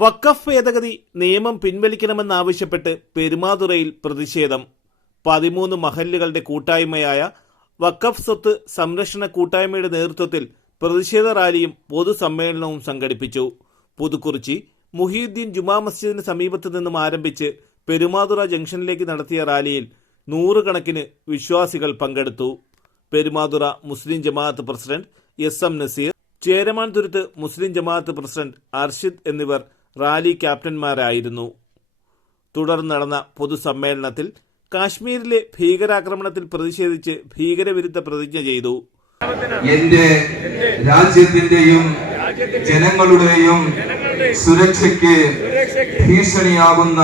വഖഫ് ഭേദഗതി നിയമം പിൻവലിക്കണമെന്നാവശ്യപ്പെട്ട് പെരുമാതുറയിൽ പ്രതിഷേധം. 13 മഹല്ലുകളുടെ കൂട്ടായ്മയായ വഖഫ് സ്വത്ത് സംരക്ഷണ കൂട്ടായ്മയുടെ നേതൃത്വത്തിൽ പ്രതിഷേധ റാലിയും പൊതുസമ്മേളനവും സംഘടിപ്പിച്ചു. പുതുക്കുറിച്ചി മുഹിയുദ്ദീൻ ജുമാ മസ്ജിദിന് സമീപത്തു നിന്നും ആരംഭിച്ച് പെരുമാതുറ ജംഗ്ഷനിലേക്ക് നടത്തിയ റാലിയിൽ 100 കണക്കിന് വിശ്വാസികൾ പങ്കെടുത്തു. പെരുമാതുറ മുസ്ലിം ജമാഅത്ത് പ്രസിഡന്റ് SM നസീർ, ചേരമാൻതുരുത്ത് മുസ്ലിം ജമാഅത്ത് പ്രസിഡന്റ് അർഷിദ് എന്നിവർ റാലി ക്യാപ്റ്റന്മാരായിരുന്നു. തുടർന്ന് നടന്ന പൊതുസമ്മേളനത്തിൽ കാശ്മീരിലെ ഭീകരാക്രമണത്തിൽ പ്രതിഷേധിച്ച് ഭീകരവിരുദ്ധ പ്രതിജ്ഞ ചെയ്തു. എന്റെ രാജ്യത്തിന്റെയും ജനങ്ങളുടെയും സുരക്ഷയ്ക്ക് ഭീഷണിയാകുന്ന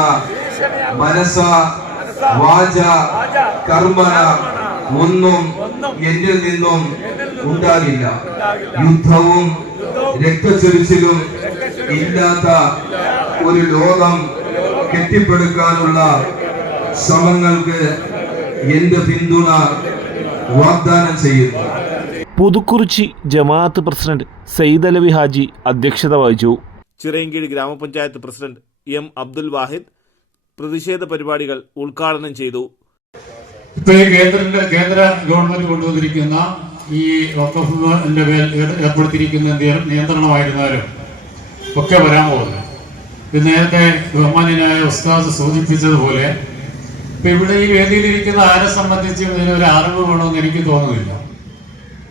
മനസ വാച കർമ്മന ഒന്നും എന്നിൽ നിന്നും ഉണ്ടാകില്ല. യുദ്ധവും രക്തച്ചൊരിച്ചിലും ഇല്ലാത്ത ഒരു ലോകം കെട്ടിപ്പടുക്കാനുള്ള ശ്രമങ്ങൾക്ക് എന്റെ പിന്തുണ വാഗ്ദാനം ചെയ്യുന്നു. പുതുക്കുറിച്ചി ജമാഅത്ത് പ്രസിഡന്റ് സയ്യിദ് അലവി ഹാജി അധ്യക്ഷത വഹിച്ചു. ചിറയൻകീഴ് ഗ്രാമപഞ്ചായത്ത് പ്രസിഡന്റ് M അബ്ദുൽ വാഹിദ് പ്രതിഷേധ പരിപാടികൾ ഉദ്ഘാടനം ചെയ്തു. ഇപ്പോൾ കേന്ദ്ര ഗവൺമെന്റ് കൊണ്ടുവന്നിരിക്കുന്ന ഈ വഖഫിന്റെ മേൽ ഏർപ്പെടുത്തിയിരിക്കുന്ന നിയന്ത്രണമായിരുന്നാലും ഒക്കെ വരാൻ പോകുന്നത്. ഇത് നേരത്തെ ബഹുമാന്യനായ ഉസ്താദ് സൂചിപ്പിച്ചതുപോലെ ഇപ്പൊ ഇവിടെ ഈ വേദിയിലിരിക്കുന്ന ആരെ സംബന്ധിച്ചും ഇതിനൊരു അറിവ് വേണമെന്ന് എനിക്ക് തോന്നുന്നില്ല.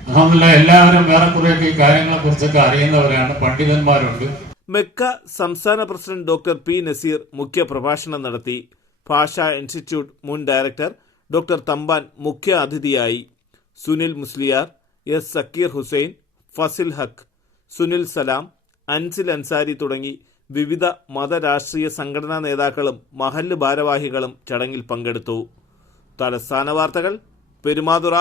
അൽഹംദുലില്ലാഹ് എല്ലാവരും വേറെക്കുറെയൊക്കെ ഈ കാര്യങ്ങളെ കുറിച്ചൊക്കെ അറിയുന്നവരാണ്, പണ്ഡിതന്മാരുണ്ട്. മെക്ക സംസ്ഥാന പ്രസിഡന്റ് ഡോക്ടർ P നസീർ മുഖ്യ പ്രഭാഷണം നടത്തി. ഭാഷാ ഇൻസ്റ്റിറ്റ്യൂട്ട് മുൻ ഡയറക്ടർ ഡോക്ടർ തമ്പാൻ മുഖ്യ അതിഥിയായി. സുനിൽ മുസ്ലിയാർ, S സക്കീർ ഹുസൈൻ, ഫസിൽ ഹക്ക്, സുനിൽ സലാം, അൻസിൽ അൻസാരി തുടങ്ങി വിവിധ മതരാഷ്ട്രീയ സംഘടനാ നേതാക്കളും മഹല്ല് ഭാരവാഹികളും ചടങ്ങിൽ പങ്കെടുത്തു. തലസ്ഥാന വാർത്തകൾ, പെരുമാതുറ.